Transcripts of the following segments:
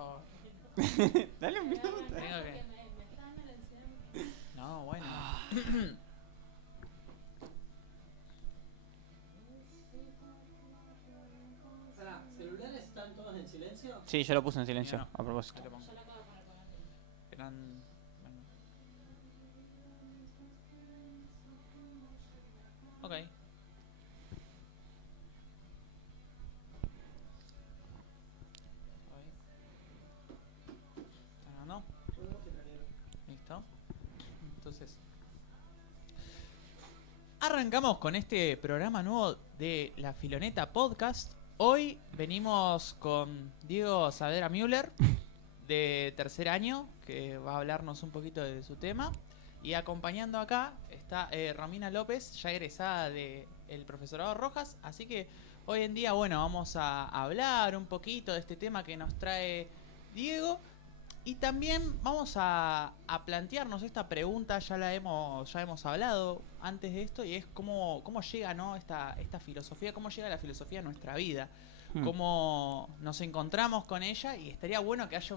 favor. Dale un minuto. Tengo que... No, bueno. ¿Celulares están todos en silencio? Sí, yo lo puse en silencio, Yo no. a propósito. Ahí lo pongo. Eran... Ok. ¿No? Listo. Entonces, arrancamos con este programa nuevo de La Filoneta Podcast. Hoy venimos con Diego Saavedra Müller, de tercer año, que va a hablarnos un poquito de su tema. Y acompañando acá está Romina López, ya egresada del profesorado Rojas. Así que hoy en día, bueno, vamos a hablar un poquito de este tema que nos trae Diego. Y también vamos a plantearnos esta pregunta, ya hemos hablado antes de esto, y es cómo llega, ¿no? esta filosofía, cómo llega la filosofía a nuestra vida, cómo nos encontramos con ella, y estaría bueno que haya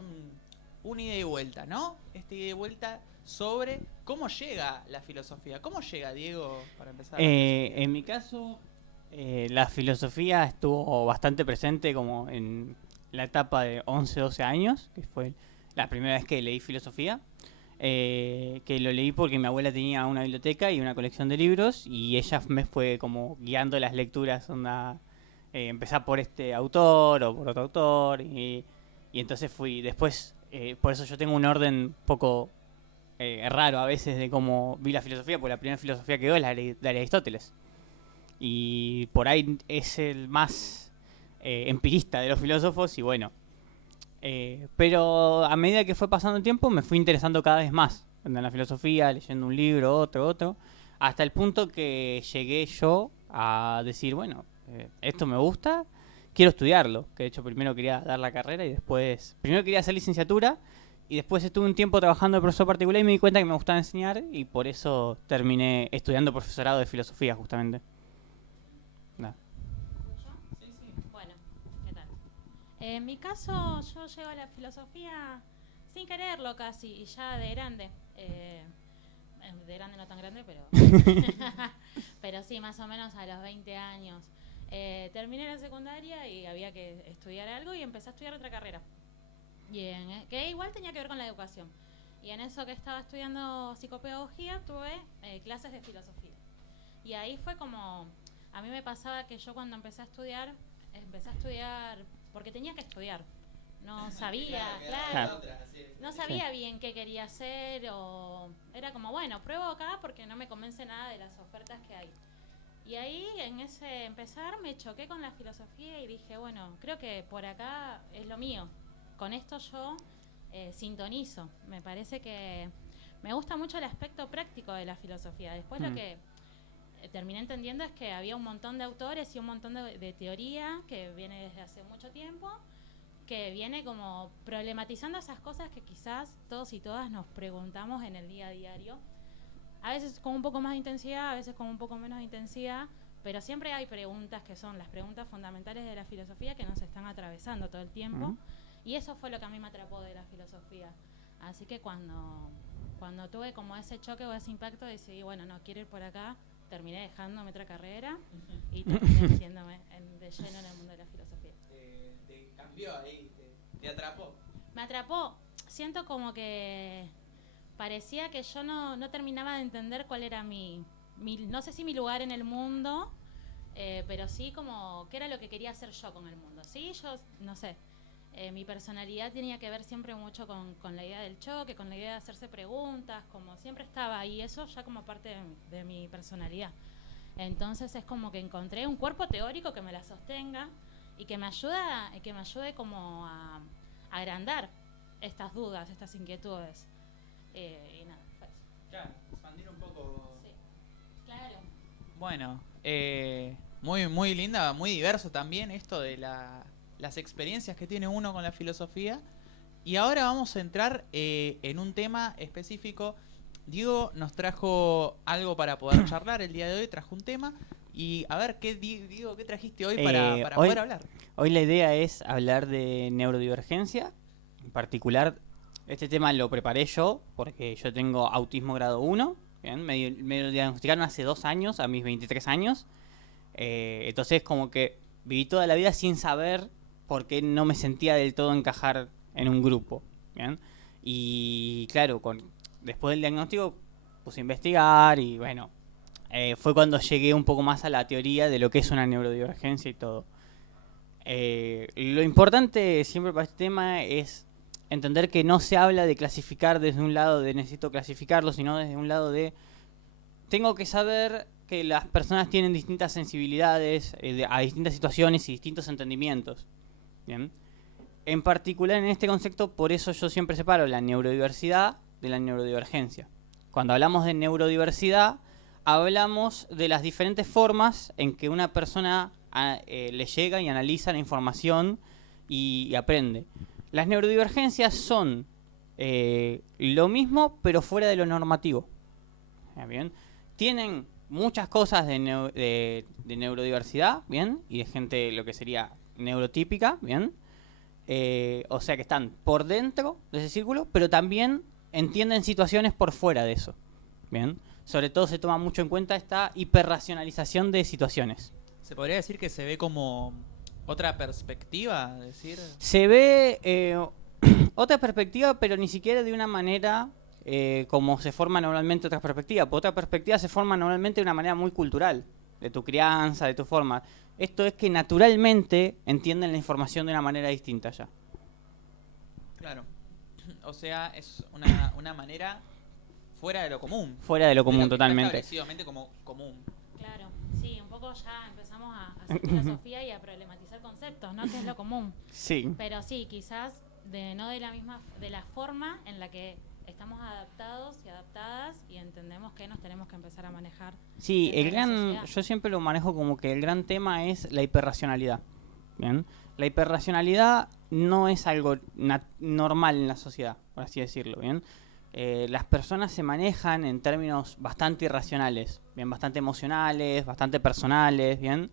un ida y vuelta, ¿no? Este ida y vuelta sobre cómo llega la filosofía. ¿Cómo llega, Diego, para empezar? En mi caso, la filosofía estuvo bastante presente como en la etapa de 11, 12 años, que fue la primera vez que leí filosofía, que lo leí porque mi abuela tenía una biblioteca y una colección de libros, y ella me fue como guiando las lecturas, empezar por este autor o por otro autor, y entonces fui después, por eso yo tengo un orden poco raro a veces de cómo vi la filosofía, porque la primera filosofía que veo es la de Aristóteles, y por ahí es el más empirista de los filósofos, y bueno. Pero a medida que fue pasando el tiempo me fui interesando cada vez más en la filosofía, leyendo un libro, otro, hasta el punto que llegué yo a decir, bueno, esto me gusta, quiero estudiarlo, que de hecho primero quería dar la carrera y después, primero quería hacer licenciatura y después estuve un tiempo trabajando de profesor particular y me di cuenta que me gustaba enseñar, y por eso terminé estudiando profesorado de filosofía justamente. Bueno, ¿qué tal? En mi caso, yo llego a la filosofía sin quererlo casi, y ya de grande. De grande no tan grande, pero pero sí, más o menos a los 20 años. Terminé la secundaria y había que estudiar algo, y empecé a estudiar otra carrera. Que igual tenía que ver con la educación. Y en eso que estaba estudiando psicopedagogía, tuve clases de filosofía. Y ahí fue como... A mí me pasaba que yo cuando empecé a estudiar porque tenía que estudiar. No sabía, claro. No sabía bien qué quería hacer, o era como, bueno, pruebo acá porque no me convence nada de las ofertas que hay. Y ahí, en ese empezar, me choqué con la filosofía y dije, bueno, creo que por acá es lo mío. Con esto yo sintonizo. Me parece que me gusta mucho el aspecto práctico de la filosofía. Después lo que terminé entendiendo es que había un montón de autores y un montón de teoría que viene desde hace mucho tiempo, que viene como problematizando esas cosas que quizás todos y todas nos preguntamos en el día a diario. A veces con un poco más de intensidad, a veces con un poco menos de intensidad, pero siempre hay preguntas que son las preguntas fundamentales de la filosofía que nos están atravesando todo el tiempo. Y eso fue lo que a mí me atrapó de la filosofía. Así que cuando tuve como ese choque o ese impacto, decidí, bueno, no, quiero ir por acá. Terminé dejándome otra carrera y terminé metiéndome de lleno en el mundo de la filosofía. ¿Te cambió ahí? ¿Te atrapó? Me atrapó. Siento como que parecía que yo no terminaba de entender cuál era no sé si mi lugar en el mundo, pero sí como qué era lo que quería hacer yo con el mundo. Sí, yo no sé. Mi personalidad tenía que ver siempre mucho con la idea del choque, con la idea de hacerse preguntas, como siempre estaba ahí, eso ya como parte de mi personalidad. Entonces es como que encontré un cuerpo teórico que me la sostenga y que me ayude como a agrandar estas dudas, estas inquietudes. Y nada, fue eso. Claro, expandir un poco. Sí, claro. Bueno, muy, muy linda, muy diverso también esto de las experiencias que tiene uno con la filosofía. Y ahora vamos a entrar en un tema específico. Diego nos trajo algo para poder charlar el día de hoy, trajo un tema. Y a ver, Diego, ¿qué trajiste hoy para hoy, poder hablar? Hoy la idea es hablar de neurodivergencia, En particular, este tema lo preparé yo porque yo tengo autismo grado 1. ¿Bien? Me lo diagnosticaron hace 2 años, a mis 23 años. Entonces como que viví toda la vida sin saber por qué no me sentía del todo encajar en un grupo. ¿Bien? Y claro, después del diagnóstico puse a investigar y bueno, fue cuando llegué un poco más a la teoría de lo que es una neurodivergencia y todo. Lo importante siempre para este tema es entender que no se habla de clasificar desde un lado de necesito clasificarlo, sino desde un lado de tengo que saber que las personas tienen distintas sensibilidades a distintas situaciones y distintos entendimientos. Bien. En particular en este concepto, por eso yo siempre separo la neurodiversidad de la neurodivergencia. Cuando hablamos de neurodiversidad, hablamos de las diferentes formas en que una persona le llega y analiza la información y aprende. Las neurodivergencias son lo mismo, pero fuera de lo normativo. ¿Bien? Tienen muchas cosas de neurodiversidad, ¿bien? Y de gente, lo que sería neurotípica, ¿bien? O sea que están por dentro de ese círculo, pero también entienden situaciones por fuera de eso, ¿bien? Sobre todo se toma mucho en cuenta esta hiperracionalización de situaciones. ¿Se podría decir que se ve como otra perspectiva? Decir, Se ve otra perspectiva, pero ni siquiera de una manera como se forma normalmente otras perspectivas. Porque otra perspectiva se forma normalmente de una manera muy cultural, de tu crianza, de tu forma. Esto es que naturalmente entienden la información de una manera distinta ya. claro. O sea, es una manera fuera de lo común. Fuera de lo común, que está totalmente. establecidamente como común. Claro, sí, un poco ya empezamos a hacer filosofía y a problematizar conceptos, ¿no? Que es lo común. Sí. Pero sí, quizás no de la forma en la que estamos adaptados y adaptadas y entendemos que nos tenemos que empezar a manejar. Sí, dentro de la sociedad. yo siempre lo manejo como que el gran tema es la hiperracionalidad. ¿Bien? La hiperracionalidad no es algo normal en la sociedad, por así decirlo. ¿Bien? Las personas se manejan en términos bastante irracionales, bien, bastante emocionales, bastante personales, bien.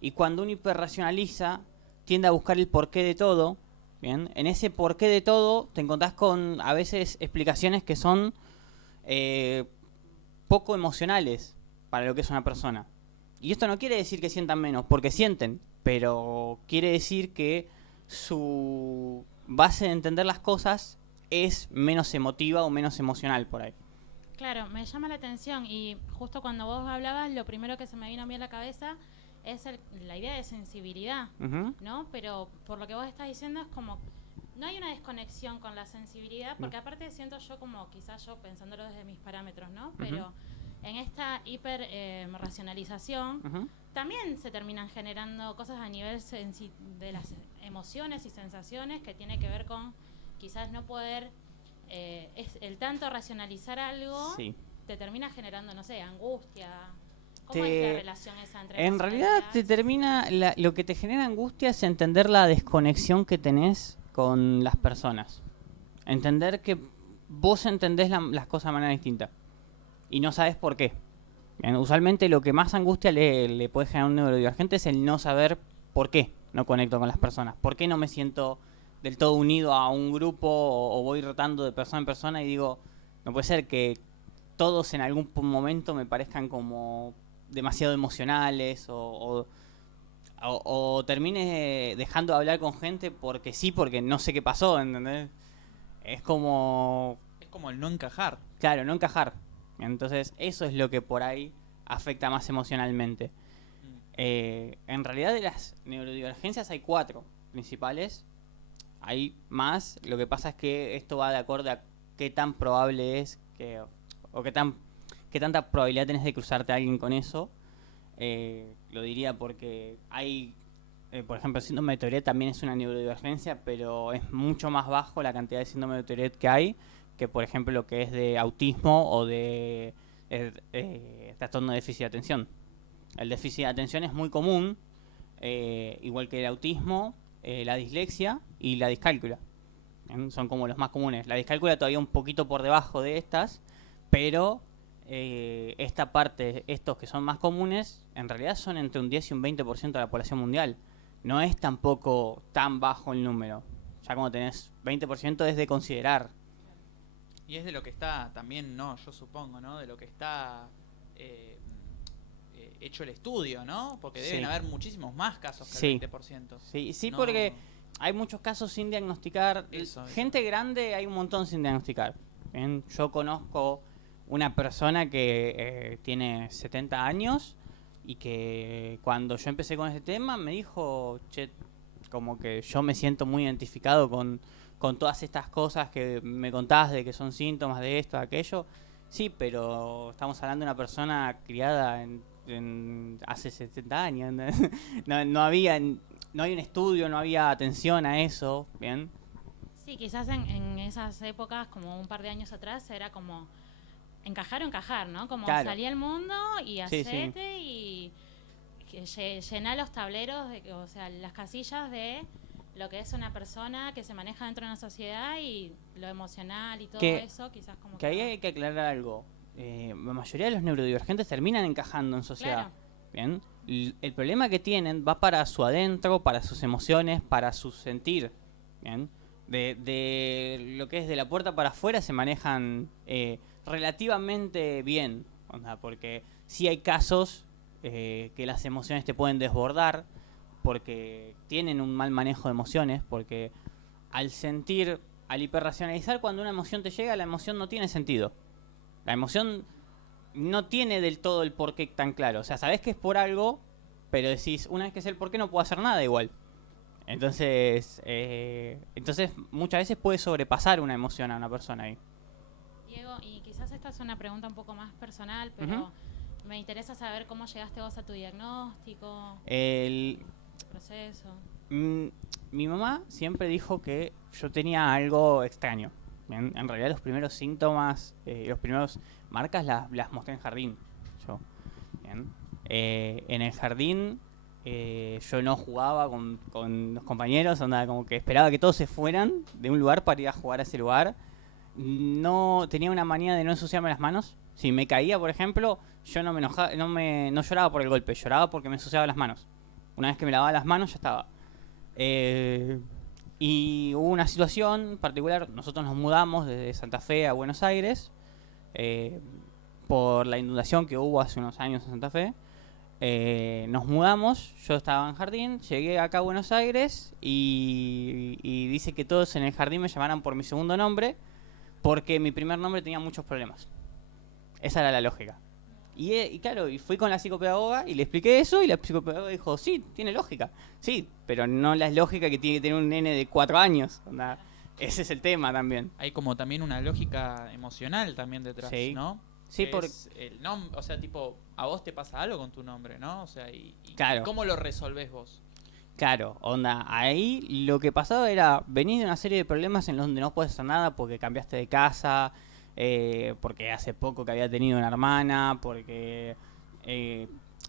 Y cuando uno hiperracionaliza, tiende a buscar el porqué de todo. Bien, en ese porqué de todo te encontrás con a veces explicaciones que son poco emocionales para lo que es una persona. Y esto no quiere decir que sientan menos, porque sienten, pero quiere decir que su base de entender las cosas es menos emotiva o menos emocional por ahí. Claro, me llama la atención y justo cuando vos hablabas, lo primero que se me vino a mí a la cabeza es la idea de sensibilidad, ¿no? Pero por lo que vos estás diciendo es como, no hay una desconexión con la sensibilidad, porque aparte siento yo como, quizás yo pensándolo desde mis parámetros, ¿no? Pero en esta hiper racionalización también se terminan generando cosas a nivel de las emociones y sensaciones que tiene que ver con quizás no poder, el tanto racionalizar algo te termina generando, no sé, angustia. ¿Cómo es la relación esa entre En realidad te termina, lo que te genera angustia es entender la desconexión que tenés con las personas. Entender que vos entendés las cosas de manera distinta y no sabes por qué. Bien, usualmente lo que más angustia le puede generar a un neurodivergente es el no saber por qué no conecto con las personas. ¿Por qué no me siento del todo unido a un grupo o voy rotando de persona en persona y digo, no puede ser que todos en algún momento me parezcan como demasiado emocionales o termine dejando de hablar con gente porque sí, porque no sé qué pasó, ¿entendés? Es como el no encajar. Claro, no encajar. Entonces eso es lo que por ahí afecta más emocionalmente. En realidad de las neurodivergencias hay 4 principales. Hay más, lo que pasa es que esto va de acuerdo a qué tan probable es o qué tanta probabilidad tenés de cruzarte a alguien con eso. Lo diría porque hay, por ejemplo, el síndrome de Tourette también es una neurodivergencia, pero es mucho más bajo la cantidad de síndrome de Tourette que hay, que por ejemplo lo que es de autismo o de trastorno de déficit de atención. El déficit de atención es muy común, igual que el autismo, la dislexia y la discálcula. Son como los más comunes. La discálcula todavía un poquito por debajo de estas, pero esta parte, estos que son más comunes, en realidad son entre un 10 y un 20% de la población mundial. No es tampoco tan bajo el número. Ya cuando tenés 20% es de considerar. Y es de lo que está también, ¿no? Yo supongo, ¿no? De lo que está hecho el estudio, ¿no? Porque deben Sí. haber muchísimos más casos que Sí. el 20%. Sí, No- porque hay muchos casos sin diagnosticar. Eso. Gente grande hay un montón sin diagnosticar. Bien, yo conozco una persona que tiene 70 años y que cuando yo empecé con este tema me dijo, che, como que yo me siento muy identificado con todas estas cosas que me contás de que son síntomas de esto, de aquello. Sí, pero estamos hablando de una persona criada hace 70 años. No había un estudio, no había atención a eso, ¿bien? Sí, quizás en esas épocas, como un par de años atrás, era como encajar o encajar, ¿no? Como Claro. salí al mundo y Sí, sí. hacete y llená los tableros, o sea, las casillas de lo que es una persona que se maneja dentro de una sociedad y lo emocional y todo eso, quizás como Que ahí hay que aclarar algo. La mayoría de los neurodivergentes terminan encajando en sociedad. Claro. Bien. El problema que tienen va para su adentro, para sus emociones, para su sentir. Bien. De lo que es de la puerta para afuera se manejan relativamente bien. Onda, porque sí hay casos que las emociones te pueden desbordar, porque tienen un mal manejo de emociones, porque al sentir, al hiperracionalizar, cuando una emoción te llega, la emoción no tiene sentido. La emoción no tiene del todo el porqué tan claro. O sea, sabés que es por algo, pero decís, una vez que sé el porqué no puedo hacer nada igual. Entonces muchas veces puede sobrepasar una emoción a una persona ahí. Diego, y quizás esta es una pregunta un poco más personal, pero me interesa saber cómo llegaste vos a tu diagnóstico, El proceso. Mi mamá siempre dijo que yo tenía algo extraño. Bien, en realidad los primeros síntomas, los primeros marcas las mostré en jardín. Yo. Bien. En el jardín yo no jugaba con los compañeros, onda, como que esperaba que todos se fueran de un lugar para ir a jugar a ese lugar. No tenía una manía de no ensuciarme las manos. Si me caía, por ejemplo, yo no me enojaba, no lloraba por el golpe, lloraba porque me ensuciaba las manos. Una vez que me lavaba las manos ya estaba. Y hubo una situación particular, nosotros nos mudamos desde Santa Fe a Buenos Aires por la inundación que hubo hace unos años en Santa Fe. Nos mudamos, yo estaba en jardín, llegué acá a Buenos Aires y dice que todos en el jardín me llamaran por mi segundo nombre porque mi primer nombre tenía muchos problemas. Esa era la lógica. Y claro, y fui con la psicopedagoga y le expliqué eso y la psicopedagoga dijo, sí, tiene lógica. Sí, pero no la lógica que tiene que tener un nene de 4 años. Onda, ese es el tema también. Hay como también una lógica emocional también detrás, Sí. ¿no? Sí, Que porque es el nombre, o sea, tipo, a vos te pasa algo con tu nombre, ¿no? O sea, y Claro. ¿cómo lo resolvés vos? claro, onda, ahí lo que pasaba era, venís de una serie de problemas en los donde no puedes hacer nada porque cambiaste de casa, porque hace poco que había tenido una hermana, porque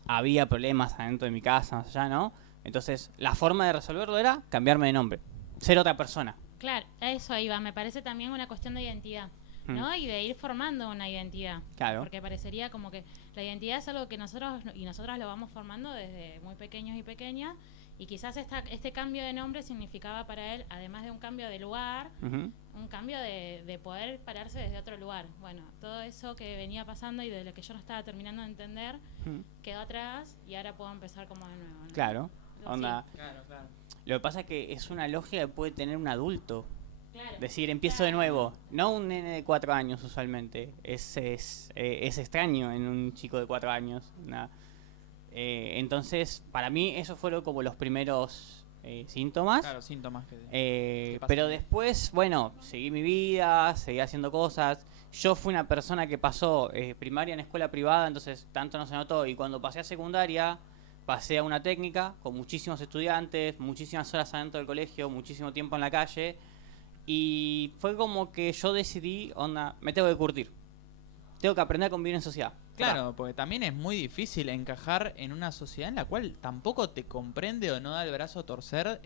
había problemas adentro de mi casa, más allá, ¿no? Entonces, la forma de resolverlo era cambiarme de nombre, ser otra persona. Claro, a eso iba. Me parece también una cuestión de identidad, ¿no? Y de ir formando una identidad. Claro. Porque parecería como que la identidad es algo que nosotros y nosotras lo vamos formando desde muy pequeños y pequeñas. Y quizás este cambio de nombre significaba para él, además de un cambio de lugar, Ujú. un cambio de poder pararse desde otro lugar. Bueno, todo eso que venía pasando y de lo que yo no estaba terminando de entender, Ujú. quedó atrás y ahora puedo empezar como de nuevo, ¿no? Claro, Algo onda. así. Claro, claro. Lo que pasa es que es una lógica que puede tener un adulto. Claro. Decir, empiezo de nuevo. No un nene de 4 años usualmente. Es extraño en un chico de 4 años. Entonces, para mí, esos fueron como los primeros síntomas. Claro, síntomas que pasan. Pero después, bueno, seguí mi vida, seguí haciendo cosas. Yo fui una persona que pasó primaria en escuela privada, entonces tanto no se notó. Y cuando pasé a secundaria, pasé a una técnica con muchísimos estudiantes, muchísimas horas adentro del colegio, muchísimo tiempo en la calle. Y fue como que yo decidí, onda, me tengo que curtir. Tengo que aprender a convivir en sociedad. Claro, porque también es muy difícil encajar en una sociedad en la cual tampoco te comprende o no da el brazo a torcer.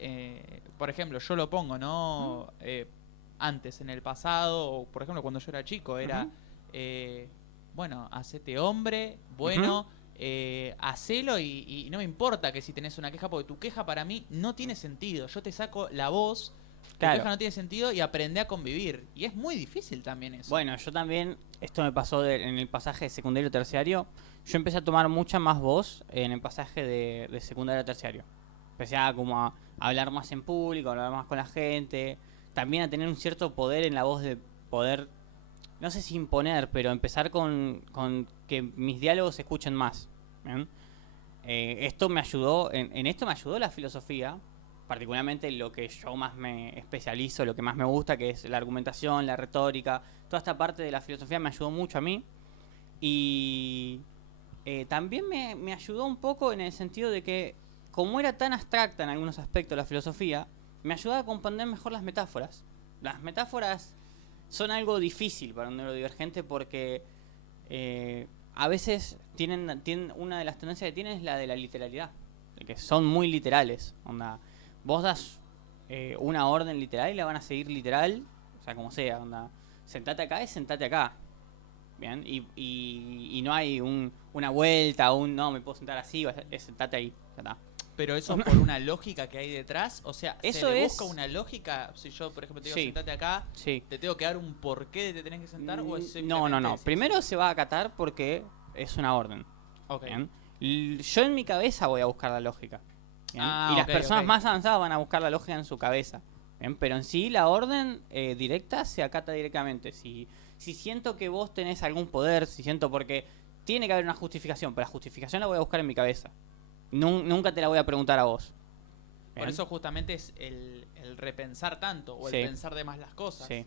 Por ejemplo, yo lo pongo, ¿no? Antes, en el pasado, o por ejemplo, cuando yo era chico, era, bueno, hacete hombre, bueno, hacelo y no me importa que si tenés una queja, porque tu queja para mí no tiene sentido. Yo te saco la voz Claro. lógica no tiene sentido y aprende a convivir. Y es muy difícil también eso. Bueno, yo también, esto me pasó en el pasaje de secundario terciario, yo empecé a tomar mucha más voz en el pasaje de secundario a terciario. Empecé a como a hablar más en público, a hablar más con la gente, también a tener un cierto poder en la voz de poder, no sé si imponer, pero empezar con que mis diálogos se escuchen más. ¿Bien? Esto me ayudó, en esto me ayudó la filosofía, particularmente lo que yo más me especializo, lo que más me gusta, que es la argumentación, la retórica, toda esta parte de la filosofía me ayudó mucho a mí. Y también me ayudó un poco en el sentido de que, como era tan abstracta en algunos aspectos la filosofía, me ayudaba a comprender mejor las metáforas. Las metáforas son algo difícil para un neurodivergente porque a veces tienen una de las tendencias que tienen es la de la literalidad, de que son muy literales. Onda, vos das una orden literal y la van a seguir literal, o sea, como sea. Onda, sentate acá es sentate acá. Bien, y no hay una vuelta, no, me puedo sentar así, es sentate ahí. Ya está. Pero eso por una lógica que hay detrás. O sea, Eso ¿se le es- busca una lógica? Si yo, por ejemplo, te digo Sí. sentate acá, Sí. ¿te tengo que dar un porqué de te tenés que sentar? ¿O es No, simplemente no. decís- Primero se va a acatar porque es una orden. Ok. ¿Bien? Yo en mi cabeza voy a buscar la lógica. ¿Bien? Ah, Y las ok, personas ok. más avanzadas van a buscar la lógica en su cabeza. ¿Bien? Pero en sí la orden directa se acata directamente. Si siento que vos tenés algún poder, si siento porque tiene que haber una justificación, pero la justificación la voy a buscar en mi cabeza. Nunca te la voy a preguntar a vos. Por ¿Bien? eso justamente es el repensar tanto o Sí. el pensar de más las cosas. Sí.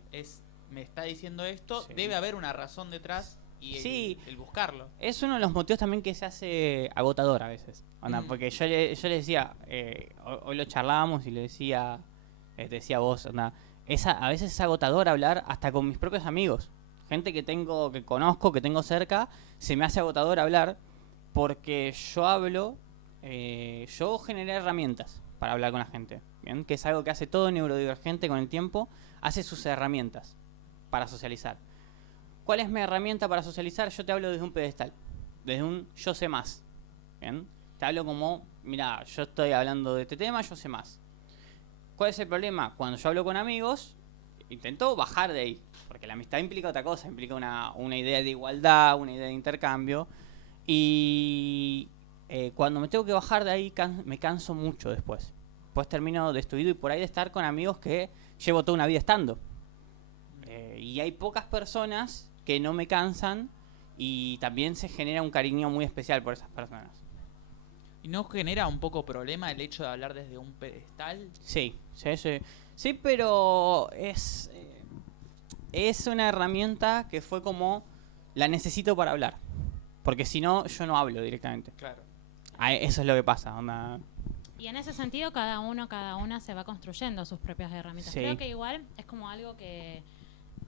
Me está diciendo esto, Sí. debe haber una razón detrás y Sí. el buscarlo. Es uno de los motivos también que se hace agotador a veces. Onda, Mm. porque yo le decía, hoy lo charlábamos y le decía, te decía vos, onda, a veces es agotador hablar hasta con mis propios amigos. Gente que conozco, que tengo cerca, se me hace agotador hablar porque yo generé herramientas para hablar con la gente. ¿Bien? Que es algo que hace todo neurodivergente con el tiempo, hace sus herramientas para socializar. ¿Cuál es mi herramienta para socializar? Yo te hablo desde un pedestal, desde un yo sé más. ¿Bien? Te hablo como, mira, yo estoy hablando de este tema, yo sé más. ¿Cuál es el problema? Cuando yo hablo con amigos, intento bajar de ahí, porque la amistad implica otra cosa, implica una idea de igualdad, una idea de intercambio, y cuando me tengo que bajar de ahí me canso mucho después. Después termino destruido y por ahí de estar con amigos que llevo toda una vida estando. Y hay pocas personas que no me cansan y también se genera un cariño muy especial por esas personas. ¿Y no genera un poco problema el hecho de hablar desde un pedestal? Sí, pero es una herramienta que fue como la necesito para hablar. Porque si no, yo no hablo directamente. Claro. Eso es lo que pasa. Onda. Y en ese sentido, cada una se va construyendo sus propias herramientas. Sí. Creo que igual es como algo que,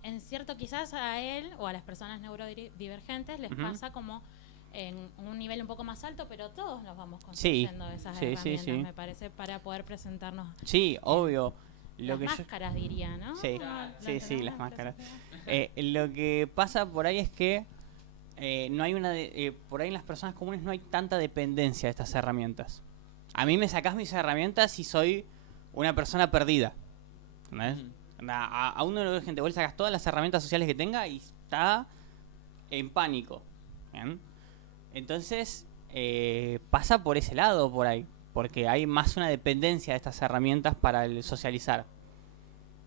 en cierto, quizás a él o a las personas neurodivergentes les Ujú. pasa como en un nivel un poco más alto, pero todos nos vamos Sí, construyendo esas sí, herramientas, sí. me parece, para poder presentarnos Sí, obvio. Lo las que yo- máscaras, diría, ¿no? Sí, ¿Lo sí, entendés, las la máscaras. filosofía? Lo que pasa por ahí es que no hay por ahí en las personas comunes no hay tanta dependencia de estas herramientas. A mí me sacás mis herramientas y soy una persona perdida. ¿Entendés? Ujú. A uno de los gente, vos le sacas todas las herramientas sociales que tenga y está en pánico. ¿Bien? Entonces, pasa por ese lado por ahí. Porque hay más una dependencia de estas herramientas para el socializar.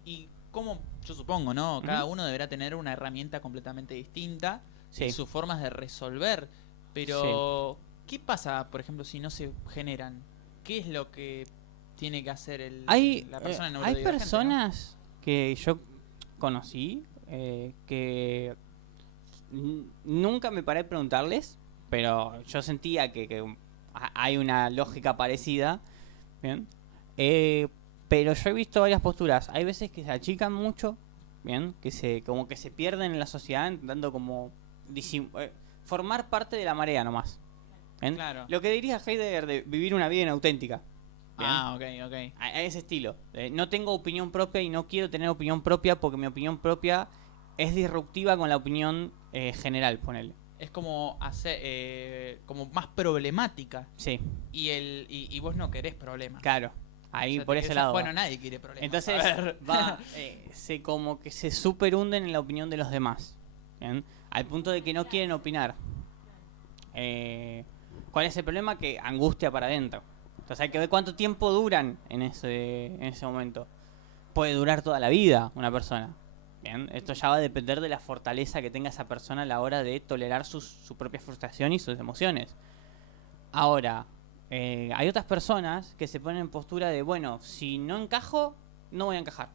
Y como yo supongo, ¿no? Cada Ujú. uno deberá tener una herramienta completamente distinta Sí. y sus formas de resolver. Pero, ¿qué pasa, por ejemplo, si no se generan? ¿Qué es lo que tiene que hacer la persona hay neurodivergente, ¿no? personas que yo conocí que nunca me paré a preguntarles, pero yo sentía que hay una lógica parecida. ¿Bien? Pero yo he visto varias posturas. Hay veces que se achican mucho, ¿bien? Como que se pierden en la sociedad intentando como formar parte de la marea nomás. ¿Bien? Claro. Lo que diría Heidegger de vivir una vida inauténtica. ¿bien? Ah, ok. A ese estilo. No tengo opinión propia y no quiero tener opinión propia porque mi opinión propia es disruptiva con la opinión general, ponele. Es como hacer como más problemática Sí, y vos no querés problemas. claro. Ahí O sea, por te ese querés- lado. Bueno, va. nadie quiere problemas. Entonces A ver. se como que se superhunden en la opinión de los demás. ¿Bien? Al punto de que no quieren opinar. ¿Cuál es el problema? Que angustia para adentro. Entonces hay que ver cuánto tiempo duran en ese momento. Puede durar toda la vida una persona. Bien, esto ya va a depender de la fortaleza que tenga esa persona a la hora de tolerar su propia frustración y sus emociones. Ahora, hay otras personas que se ponen en postura de, bueno, si no encajo, no voy a encajar.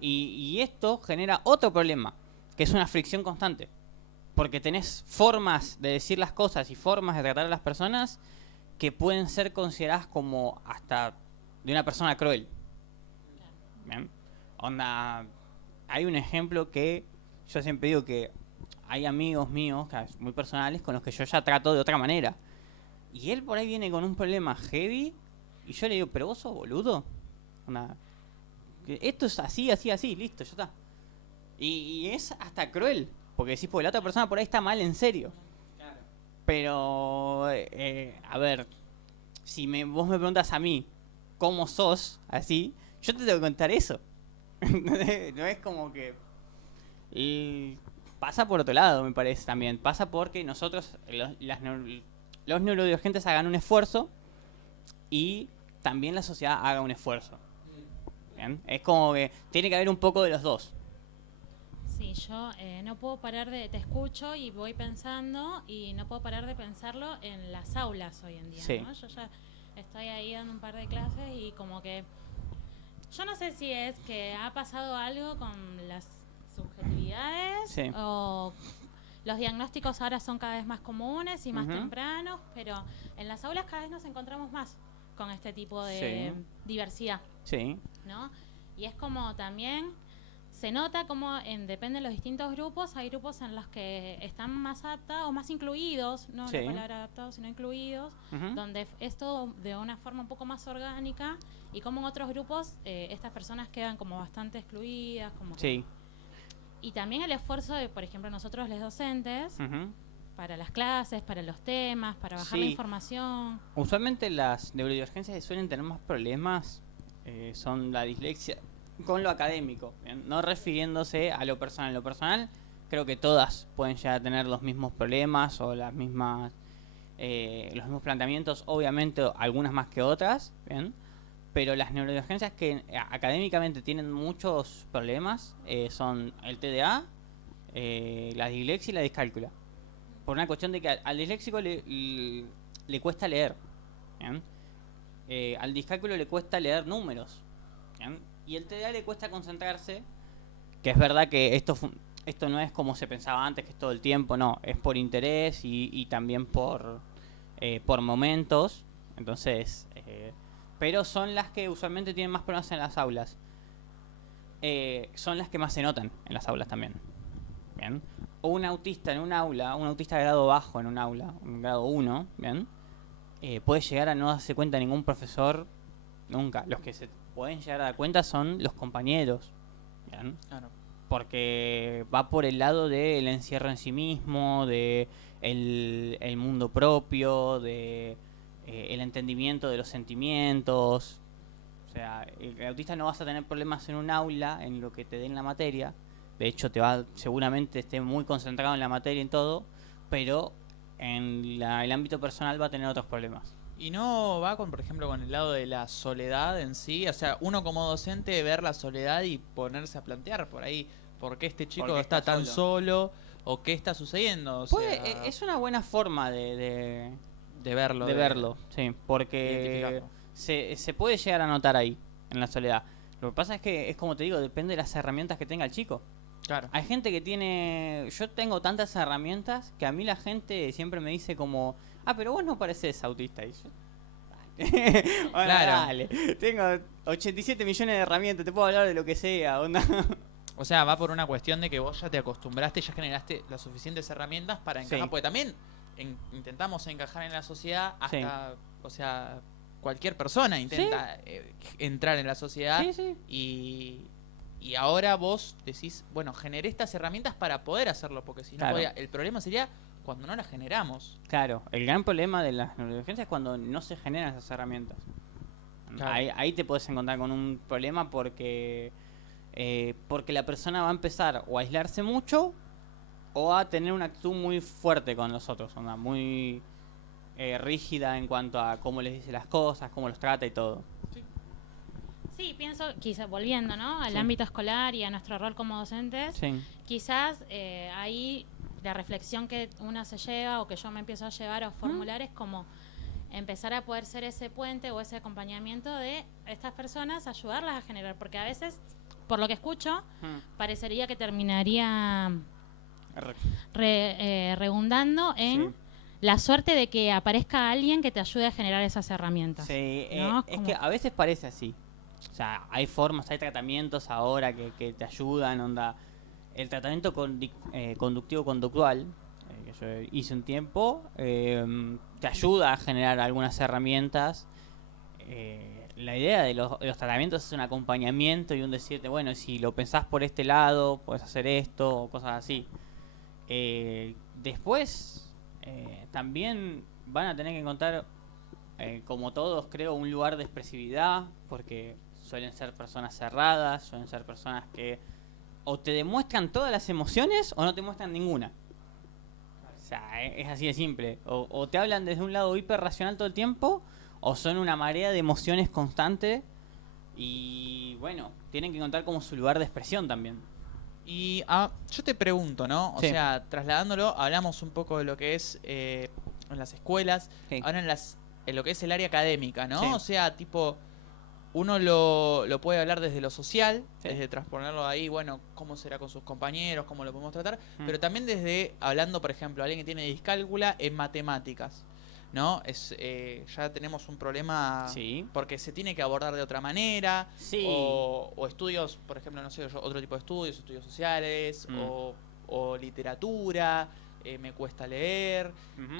Y esto genera otro problema, que es una fricción constante. Porque tenés formas de decir las cosas y formas de tratar a las personas que pueden ser consideradas como hasta de una persona cruel. ¿Bien? Onda, hay un ejemplo que yo siempre digo que hay amigos míos, muy personales, con los que yo ya trato de otra manera. Y él por ahí viene con un problema heavy y yo le digo, pero vos sos boludo. Onda, que esto es así, así, así, listo, ya está. Y es hasta cruel, porque decís, pues la otra persona por ahí está mal en serio. Pero, a ver, si vos me preguntas a mí cómo sos, así, yo te tengo que contar eso. No es como que... Y pasa por otro lado, me parece también. Pasa porque nosotros, los neurodivergentes, hagan un esfuerzo y también la sociedad haga un esfuerzo. ¿Bien? Es como que tiene que haber un poco de los dos. Sí, yo no puedo parar de... Te escucho y voy pensando y no puedo parar de pensarlo en las aulas hoy en día, Sí. ¿no? Yo ya estoy ahí dando un par de clases y como que... Yo no sé si es que ha pasado algo con las subjetividades Sí. o los diagnósticos ahora son cada vez más comunes y más Ujú. tempranos, pero en las aulas cada vez nos encontramos más con este tipo de Sí. diversidad, Sí, ¿no? Y es como también se nota como depende de los distintos grupos, hay grupos en los que están más adaptados, más incluidos, no Sí. la palabra adaptados, sino incluidos, Ujú. donde es todo de una forma un poco más orgánica, y como en otros grupos estas personas quedan como bastante excluidas, como que- sí. y también el esfuerzo de, por ejemplo, nosotros los docentes, Ujú. para las clases, para los temas, para bajar la Sí. información. Usualmente las neurodivergencias que suelen tener más problemas son la dislexia con lo académico, ¿bien? No refiriéndose a lo personal. Lo personal, creo que todas pueden llegar a tener los mismos problemas o las mismas, los mismos planteamientos, obviamente algunas más que otras, ¿bien? Pero las neurodivergencias que académicamente tienen muchos problemas son el TDA, la dislexia y la discálcula. Por una cuestión de que al disléxico le cuesta leer, ¿bien? Al discálculo le cuesta leer números, ¿bien? Y el TDA le cuesta concentrarse, que es verdad que esto no es como se pensaba antes, que es todo el tiempo, no, es por interés y también por momentos, entonces, pero son las que usualmente tienen más problemas en las aulas. Son las que más se notan en las aulas también, ¿bien? O un autista en un aula, un autista de grado bajo en un aula, un grado 1, ¿bien? Puede llegar a no darse cuenta ningún profesor nunca. Los que se pueden llegar a dar cuenta son los compañeros, ¿bien? Claro. Porque va por el lado del encierro en sí mismo, de el mundo propio, de el entendimiento de los sentimientos. O sea, el autista no vas a tener problemas en un aula, en lo que te den la materia. De hecho, seguramente esté muy concentrado en la materia y en todo, pero en el ámbito personal va a tener otros problemas. Y no va con, por ejemplo, con el lado de la soledad en sí. O sea, uno como docente ver la soledad y ponerse a plantear por ahí por qué este chico ¿Por qué está está tan solo o qué está sucediendo. O sea, Es una buena forma de verlo. verlo, sí, porque identificarlo. se puede llegar a notar ahí, en la soledad. Lo que pasa es que, es como te digo, depende de las herramientas que tenga el chico. Claro. Hay gente que tiene... Yo tengo tantas herramientas que a mí la gente siempre me dice como... Ah, pero vos no pareces autista. Y yo... Bueno, Claro. dale. Tengo 87 millones de herramientas, te puedo hablar de lo que sea, onda. O sea, va por una cuestión de que vos ya te acostumbraste, ya generaste las suficientes herramientas para encajar. Sí. Porque también intentamos encajar en la sociedad hasta... O sea, cualquier persona intenta entrar en la sociedad. Sí, sí. Y ahora vos decís, bueno, generé estas herramientas para poder hacerlo, porque si no Claro. podía. El problema sería cuando no las generamos. Claro, el gran problema de las neurodivergencias es cuando no se generan esas herramientas. Claro. Ahí te puedes encontrar con un problema porque la persona va a empezar o a aislarse mucho o a tener una actitud muy fuerte con los otros, onda, muy rígida en cuanto a cómo les dice las cosas, cómo los trata y todo. Sí, pienso, quizás volviendo, ¿no? Al Sí. ámbito escolar y a nuestro rol como docentes, Sí. quizás ahí la reflexión que uno se lleva o que yo me empiezo a llevar o formular es como empezar a poder ser ese puente o ese acompañamiento de estas personas, ayudarlas a generar, porque a veces, por lo que escucho, parecería que terminaría redundando en Sí. la suerte de que aparezca alguien que te ayude a generar esas herramientas. Sí, ¿no? es Como- que a veces parece así. O sea, hay formas, hay tratamientos ahora que te ayudan, onda. El tratamiento conductivo-conductual, que yo hice un tiempo, te ayuda a generar algunas herramientas. La idea de los tratamientos es un acompañamiento y un decirte, bueno, si lo pensás por este lado, puedes hacer esto, o cosas así. Después, también van a tener que encontrar, como todos, creo, un lugar de expresividad, porque suelen ser personas cerradas, suelen ser personas que o te demuestran todas las emociones o no te muestran ninguna. O sea, es así de simple. O te hablan desde un lado hiper racional todo el tiempo, o son una marea de emociones constante. Y bueno, tienen que encontrar como su lugar de expresión también. Y yo te pregunto, ¿no? O Sí. sea, trasladándolo, hablamos un poco de lo que es en las escuelas, Sí. ahora en lo que es el área académica, ¿no? Sí. O sea, tipo, uno lo puede hablar desde lo social, Sí. desde transponerlo ahí, bueno, cómo será con sus compañeros, cómo lo podemos tratar, Mm. pero también desde, hablando, por ejemplo, alguien que tiene discálcula en matemáticas, ¿no? Ya tenemos un problema Sí. porque se tiene que abordar de otra manera, Sí. o estudios, por ejemplo, no sé, otro tipo de estudios sociales, Mm. o literatura, me cuesta leer. Ujú.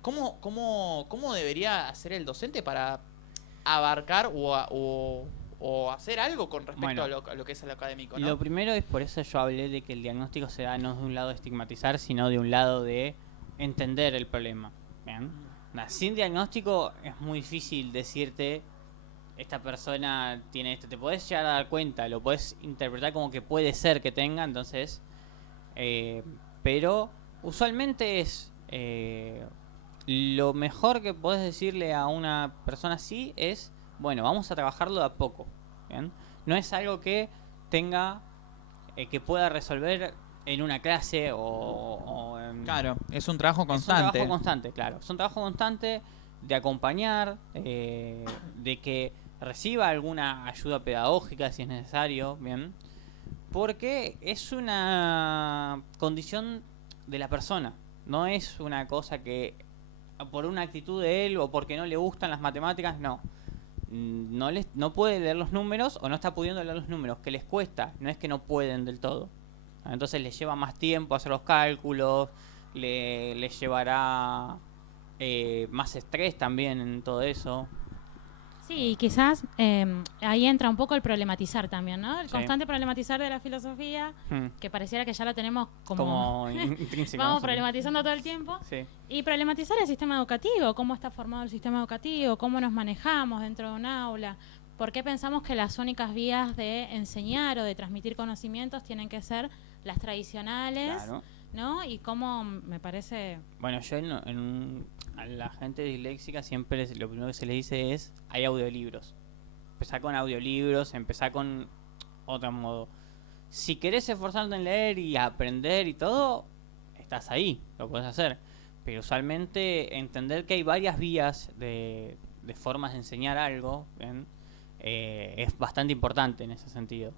¿Cómo debería hacer el docente para abarcar o hacer algo con respecto Bueno, a lo que es el académico, ¿no? Lo primero es, por eso yo hablé de que el diagnóstico se da no de un lado de estigmatizar, sino de un lado de entender el problema. ¿Bien? Sin diagnóstico es muy difícil decirte, esta persona tiene esto. Te podés llegar a dar cuenta, lo podés interpretar como que puede ser que tenga, entonces... pero usualmente es... lo mejor que podés decirle a una persona así es, bueno, vamos a trabajarlo de a poco. ¿Bien? No es algo que tenga, que pueda resolver en una clase o en... Claro, es un trabajo Es un constante. trabajo constante, claro. Es un trabajo constante de acompañar, de que reciba alguna ayuda pedagógica si es necesario, ¿bien? Porque es una condición de la persona. No es una cosa que por una actitud de él o porque no le gustan las matemáticas, no. No puede leer los números o no está pudiendo leer los números, que les cuesta, no es que no pueden del todo. Entonces les lleva más tiempo hacer los cálculos, les llevará más estrés también en todo eso. Sí, y quizás ahí entra un poco el problematizar también, ¿no? El Sí. constante problematizar de la filosofía, que pareciera que ya la tenemos como intrínseco. vamos ¿no? problematizando todo el tiempo. Sí. Y problematizar el sistema educativo, cómo está formado el sistema educativo, cómo nos manejamos dentro de un aula, por qué pensamos que las únicas vías de enseñar o de transmitir conocimientos tienen que ser las tradicionales, Claro. ¿no? Y cómo me parece... Bueno, yo a la gente disléxica siempre lo primero que se le dice es, hay audiolibros. Empezá con audiolibros, empezá con otro modo. Si querés esforzarte en leer y aprender y todo, estás ahí, lo puedes hacer. Pero usualmente entender que hay varias vías de formas de enseñar algo, ¿bien? Es bastante importante en ese sentido.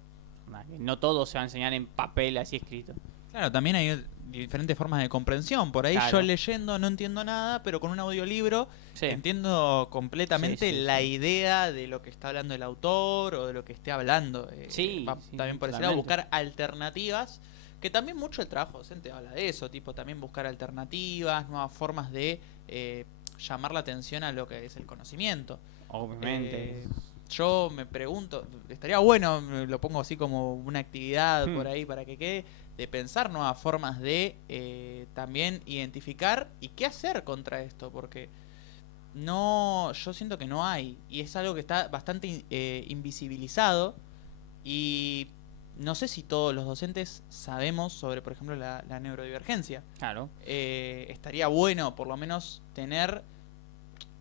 No todo se va a enseñar en papel así escrito. Claro, también hay diferentes formas de comprensión. Por ahí Claro. yo leyendo no entiendo nada, pero con un audiolibro Sí. entiendo completamente Sí, sí, la sí. idea de lo que está hablando el autor o de lo que esté hablando. Sí, sí, también por ese totalmente. lado buscar alternativas, que también mucho el trabajo docente habla de eso, tipo también buscar alternativas, nuevas formas de llamar la atención a lo que es el conocimiento. Obviamente. Yo me pregunto, estaría bueno, lo pongo así como una actividad por ahí para que quede, de pensar nuevas formas de también identificar y qué hacer contra esto, porque no, yo siento que no hay. Y es algo que está bastante invisibilizado. Y no sé si todos los docentes sabemos sobre, por ejemplo, la neurodivergencia. Claro. Estaría bueno, por lo menos, tener,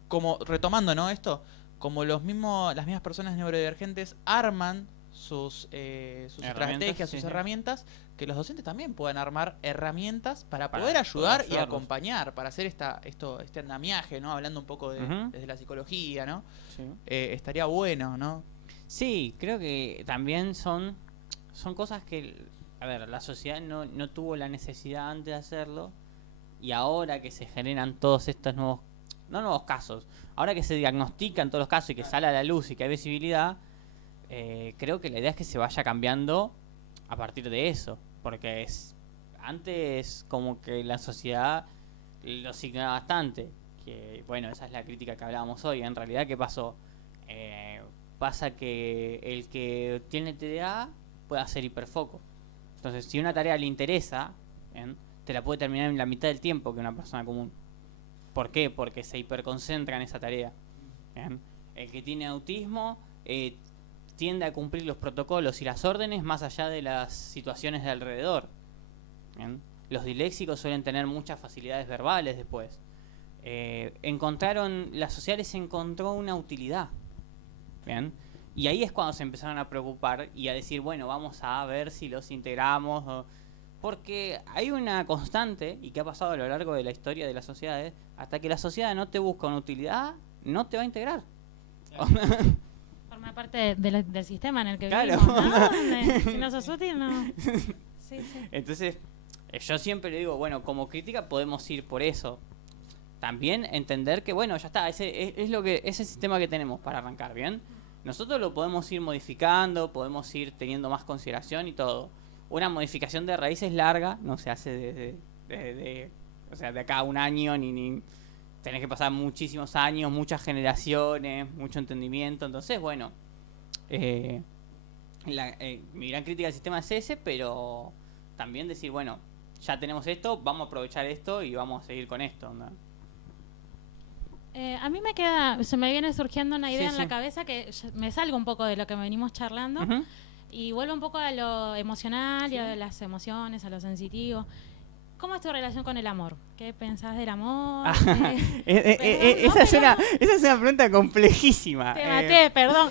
como retomando, ¿no? Esto, como las mismas personas neurodivergentes arman sus estrategias, sus herramientas, que los docentes también puedan armar herramientas para poder ayudar y acompañar, para hacer este andamiaje, ¿no? Hablando un poco desde la psicología, ¿no? Sí. Estaría bueno, ¿no? Sí, creo que también son cosas que, a ver, la sociedad no tuvo la necesidad antes de hacerlo, y ahora que se generan todos estos no nuevos casos, ahora que se diagnostican todos los casos y que sale a la luz y que hay visibilidad, creo que la idea es que se vaya cambiando a partir de eso, porque antes como que la sociedad lo ignoraba bastante, que bueno, esa es la crítica que hablábamos hoy. En realidad, ¿qué pasó? Pasa que el que tiene TDA puede hacer hiperfoco. Entonces, si una tarea le interesa, te la puede terminar en la mitad del tiempo que una persona común. ¿Por qué? Porque se hiperconcentra en esa tarea. El que tiene autismo tiende a cumplir los protocolos y las órdenes más allá de las situaciones de alrededor. Los disléxicos suelen tener muchas facilidades verbales después. La sociedad les encontró una utilidad. ¿Bien? Y ahí es cuando se empezaron a preocupar y a decir, bueno, vamos a ver si los integramos. Porque hay una constante, y que ha pasado a lo largo de la historia de las sociedades, hasta que la sociedad no te busca una utilidad, no te va a integrar. Forma parte del sistema en el que claro, vivimos, ¿no? Si no sos útil, no. Sí. Entonces, yo siempre le digo, bueno, como crítica podemos ir por eso. También entender que, bueno, ya está, ese es el sistema que tenemos para arrancar, ¿bien? Nosotros lo podemos ir modificando, podemos ir teniendo más consideración y todo. Una modificación de raíz es larga, no se hace de acá a un año, ni tenés que pasar muchísimos años, muchas generaciones, mucho entendimiento. Entonces, bueno, mi gran crítica al sistema es ese, pero también decir, bueno, ya tenemos esto, vamos a aprovechar esto y vamos a seguir con esto, ¿no? A mí se me viene surgiendo una idea en la cabeza que me salgo un poco de lo que venimos charlando y vuelvo un poco a lo emocional y a las emociones, a lo sensitivo. ¿Cómo es tu relación con el amor? ¿Qué pensás del amor? Esa es una pregunta complejísima. Te maté, perdón.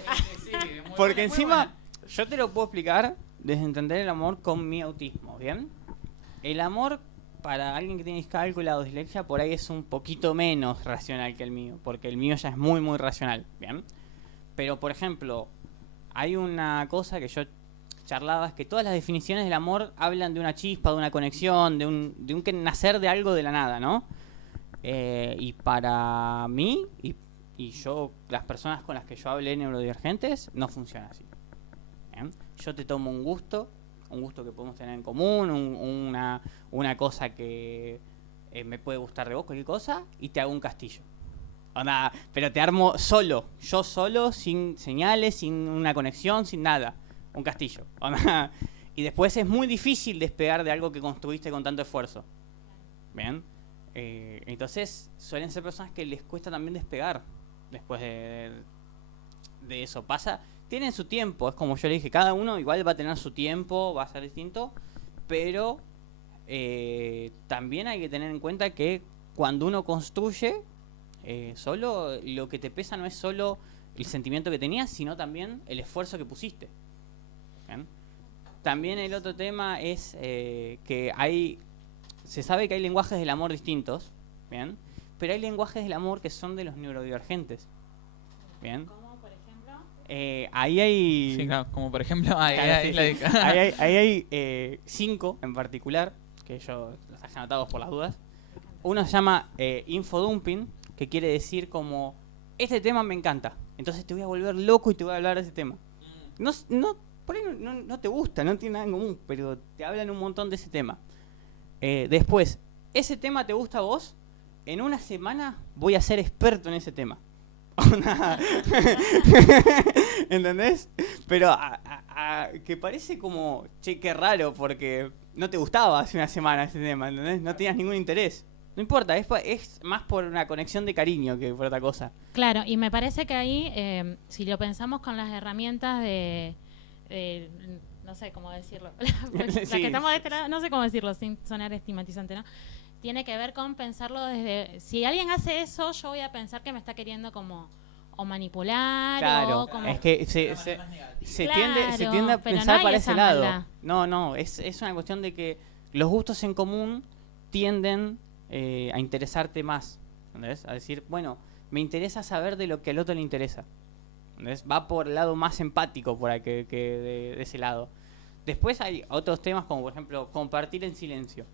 Porque encima yo te lo puedo explicar desde entender el amor con mi autismo, ¿bien? El amor para alguien que tiene discálculo o dislexia por ahí es un poquito menos racional que el mío, porque el mío ya es muy, muy racional, ¿bien? Pero, por ejemplo, hay una cosa que yo charlaba, es que todas las definiciones del amor hablan de una chispa, de una conexión, de un que nacer de algo de la nada, ¿no? Y para mí, y yo, las personas con las que yo hablé neurodivergentes, no funciona así. ¿Bien? Yo te tomo un gusto que podemos tener en común, una cosa que me puede gustar de vos, cualquier cosa, y te hago un castillo. Pero te armo yo solo, sin señales, sin una conexión, sin nada. Un castillo. Y después es muy difícil despegar de algo que construiste con tanto esfuerzo. ¿Bien? Entonces suelen ser personas que les cuesta también despegar después de eso. Tienen su tiempo, es como yo le dije, cada uno igual va a tener su tiempo, va a ser distinto, pero también hay que tener en cuenta que cuando uno construye, solo lo que te pesa no es solo el sentimiento que tenías, sino también el esfuerzo que pusiste. ¿Bien? También el otro tema es que se sabe que hay lenguajes del amor distintos, ¿bien? Pero hay lenguajes del amor que son de los neurodivergentes. ¿Bien? ¿Cómo, por ejemplo? Ahí hay... Sí, claro, como por ejemplo... Ahí hay 5 en particular, que yo los dejé anotados por las dudas. Uno se llama infodumping, que quiere decir como, este tema me encanta, entonces te voy a volver loco y te voy a hablar de ese tema. Por ahí no te gusta, no tiene nada en común, pero te hablan un montón de ese tema. Después, ese tema te gusta a vos, en una semana voy a ser experto en ese tema. ¿Entendés? Pero que parece como, che, qué raro, porque no te gustaba hace una semana ese tema, ¿entendés? No tenías ningún interés. No importa, es más por una conexión de cariño que por otra cosa. Claro, y me parece que ahí, si lo pensamos con las herramientas no sé cómo decirlo, las Sí. que estamos de este lado, no sé cómo decirlo sin sonar estigmatizante, ¿no? Tiene que ver con pensarlo desde, si alguien hace eso, yo voy a pensar que me está queriendo como o manipular Claro, o como... es que se tiende a pero no pensar hay para esa ese lado. maldad. No, es una cuestión de que los gustos en común tienden a interesarte más, ¿entendés? A decir, bueno, me interesa saber de lo que al otro le interesa. ¿Entendés? Va por el lado más empático por ahí que de ese lado. Después hay otros temas como, por ejemplo, compartir en silencio.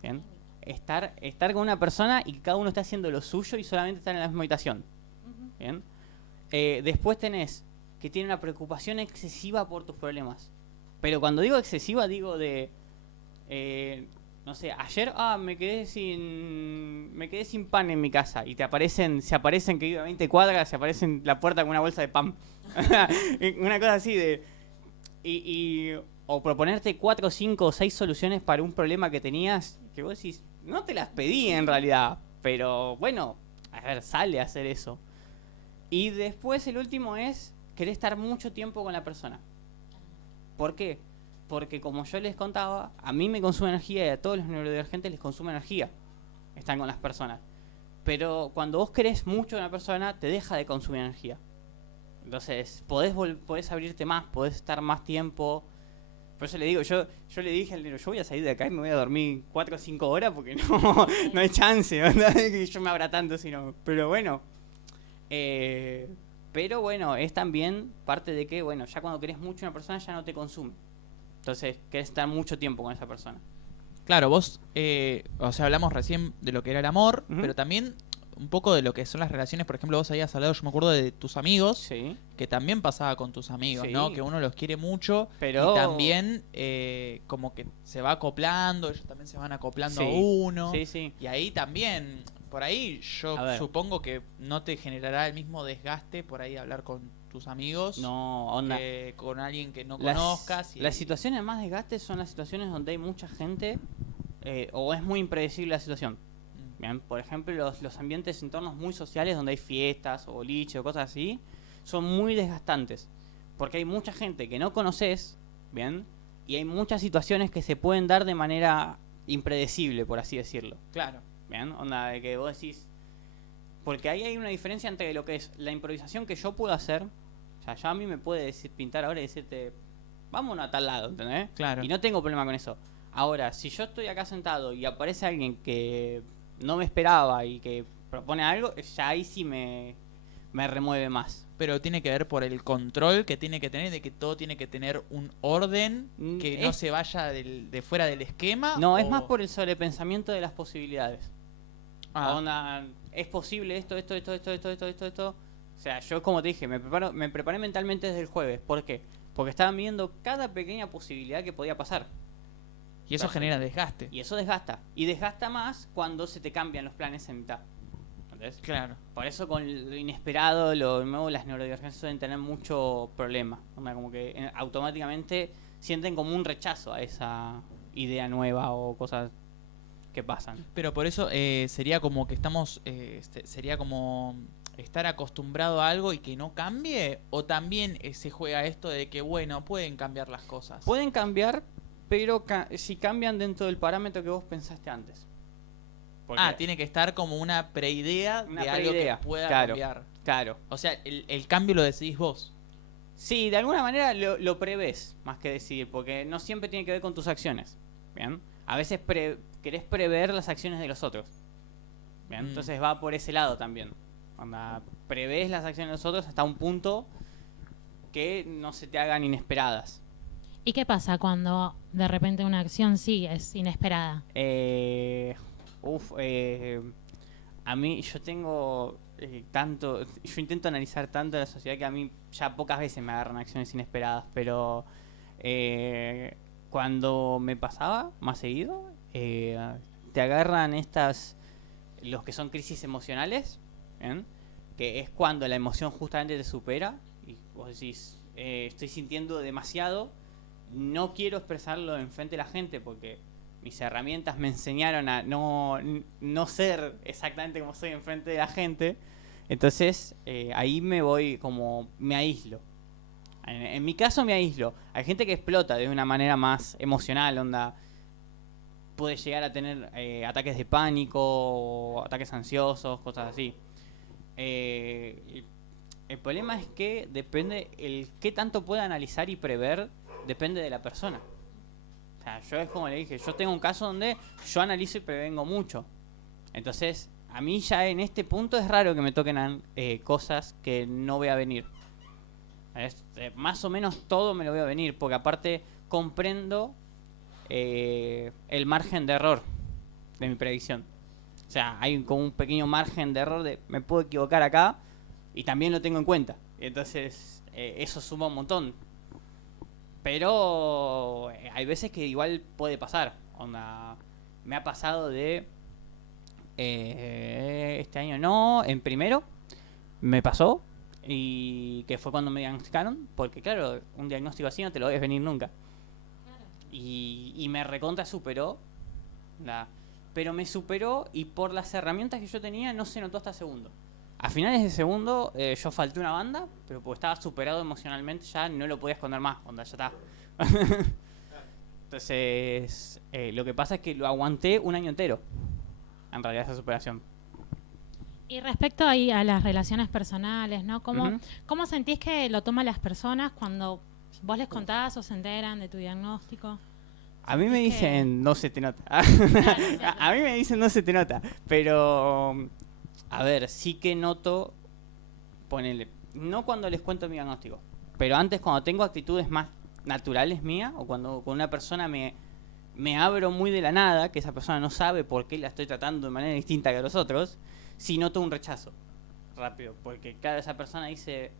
¿Bien? Estar con una persona y que cada uno está haciendo lo suyo y solamente estar en la misma habitación. ¿Bien? Después tenés que tiene una preocupación excesiva por tus problemas. Pero cuando digo excesiva, digo de... no sé, ayer me quedé sin pan en mi casa y se aparecen que vivo a 20 cuadras, se aparecen en la puerta con una bolsa de pan. Una cosa así de... o proponerte 4, 5 o 6 soluciones para un problema que tenías, que vos decís, no te las pedí en realidad, pero bueno, a ver, sale a hacer eso. Y después el último es querer estar mucho tiempo con la persona. ¿Por qué? Porque como yo les contaba, a mí me consume energía y a todos los neurodivergentes les consume energía. Están con las personas. Pero cuando vos querés mucho a una persona, te deja de consumir energía. Entonces, podés abrirte más, podés estar más tiempo. Por eso le digo, yo le dije al neno, yo voy a salir de acá y me voy a dormir 4 o 5 horas porque no hay chance, ¿verdad? Que yo me abra tanto, sino. Pero bueno. Pero bueno, es también parte de que, bueno, ya cuando querés mucho a una persona ya no te consume. Entonces, querés estar mucho tiempo con esa persona. Claro, vos, o sea, hablamos recién de lo que era el amor, Ujú. pero también un poco de lo que son las relaciones. Por ejemplo, vos habías hablado, yo me acuerdo de tus amigos, Sí. que también pasaba con tus amigos, Sí. ¿no? Que uno los quiere mucho Pero... y también como que se va acoplando, ellos también se van acoplando Sí. a uno. Sí, sí. Y ahí también, por ahí yo A ver. supongo que no te generará el mismo desgaste por ahí hablar con tus amigos No, onda. que con alguien que no Las- conozcas. Las situaciones más desgastes son las situaciones donde hay mucha gente o es muy impredecible la situación. Mm. Bien, por ejemplo, los ambientes entornos muy sociales donde hay fiestas o boliche o cosas así son muy desgastantes. Porque hay mucha gente que no conoces, bien, y hay muchas situaciones que se pueden dar de manera impredecible, por así decirlo. Claro. Bien, onda de que vos decís... Porque ahí hay una diferencia entre lo que es la improvisación que yo puedo hacer. O sea, ya a mí me puede pintar ahora y decirte, vámonos a tal lado, ¿entendés? Claro. Y no tengo problema con eso. Ahora, si yo estoy acá sentado y aparece alguien que no me esperaba y que propone algo, ya ahí sí me remueve más. Pero tiene que ver por el control que tiene que tener, de que todo tiene que tener un orden, que no se vaya de fuera del esquema. No, es más por el sobrepensamiento de las posibilidades. Ah, Onda, es posible esto. O sea, yo como te dije, me preparé mentalmente desde el jueves. ¿Por qué? Porque estaban viendo cada pequeña posibilidad que podía pasar. y eso Perfecto. genera desgaste. Y eso desgasta. Y desgasta más cuando se te cambian los planes en mitad. ¿Entendés? Claro. Por eso con lo inesperado, lo nuevo, las neurodivergencias suelen tener mucho problema. Onda, como que automáticamente sienten como un rechazo a esa idea nueva o cosas que pasan. Pero por eso sería como que estamos, sería como estar acostumbrado a algo y que no cambie, o también se juega esto de que, bueno, pueden cambiar las cosas. Pueden cambiar, pero si cambian dentro del parámetro que vos pensaste antes. Porque Tiene que estar como una preidea Una de algo preidea, que pueda claro. cambiar. Claro. O sea, el cambio lo decidís vos. Sí, de alguna manera lo prevés, más que decidir, porque no siempre tiene que ver con tus acciones. ¿Bien? A veces querés prever las acciones de los otros. ¿Bien? Entonces va por ese lado también. Onda, prevés las acciones de los otros hasta un punto que no se te hagan inesperadas. ¿Y qué pasa cuando de repente una acción sí es inesperada? A mí yo tengo yo intento analizar tanto la sociedad que a mí ya pocas veces me agarran acciones inesperadas, pero cuando me pasaba más seguido, te agarran los que son crisis emocionales, ¿bien? Que es cuando la emoción justamente te supera y vos decís, estoy sintiendo demasiado, no quiero expresarlo enfrente de la gente porque mis herramientas me enseñaron a no ser exactamente como soy enfrente de la gente. Entonces, ahí me voy como, me aíslo. En mi caso me aíslo. Hay gente que explota de una manera más emocional, onda. Puede llegar a tener ataques de pánico, o ataques ansiosos, cosas así. El problema es que depende, el qué tanto pueda analizar y prever, depende de la persona. O sea, yo es como le dije, yo tengo un caso donde yo analizo y prevengo mucho. Entonces, a mí ya en este punto es raro que me toquen cosas que no voy a venir. Más o menos todo me lo voy a venir, porque aparte comprendo el margen de error de mi predicción. O sea, hay como un pequeño margen de error de me puedo equivocar acá y también lo tengo en cuenta. Entonces, eso suma un montón. Pero hay veces que igual puede pasar. Onda, me ha pasado de este año no, en primero me pasó, y que fue cuando me diagnosticaron, porque claro, un diagnóstico así no te lo ves venir nunca. Claro. Y me recontra superó, pero me superó, y por las herramientas que yo tenía no se notó hasta segundo. A finales de segundo yo falté una banda, pero porque estaba superado emocionalmente ya no lo podía esconder más, onda, ya está. Entonces, lo que pasa es que lo aguanté un año entero, en realidad, esa superación. Y respecto ahí a las relaciones personales, ¿no? ¿Cómo, Ujú. ¿Cómo sentís que lo toman las personas cuando vos les contás o se enteran de tu diagnóstico? A mí me ¿Sentís que- dicen, no se te nota. sí. A mí me dicen, no se te nota. Pero, a ver, sí que noto, ponele, no cuando les cuento mi diagnóstico, pero antes cuando tengo actitudes más naturales mías, o cuando con una persona me abro muy de la nada, que esa persona no sabe por qué la estoy tratando de manera distinta que los otros, sí noto un rechazo rápido. Porque, claro, esa persona dice,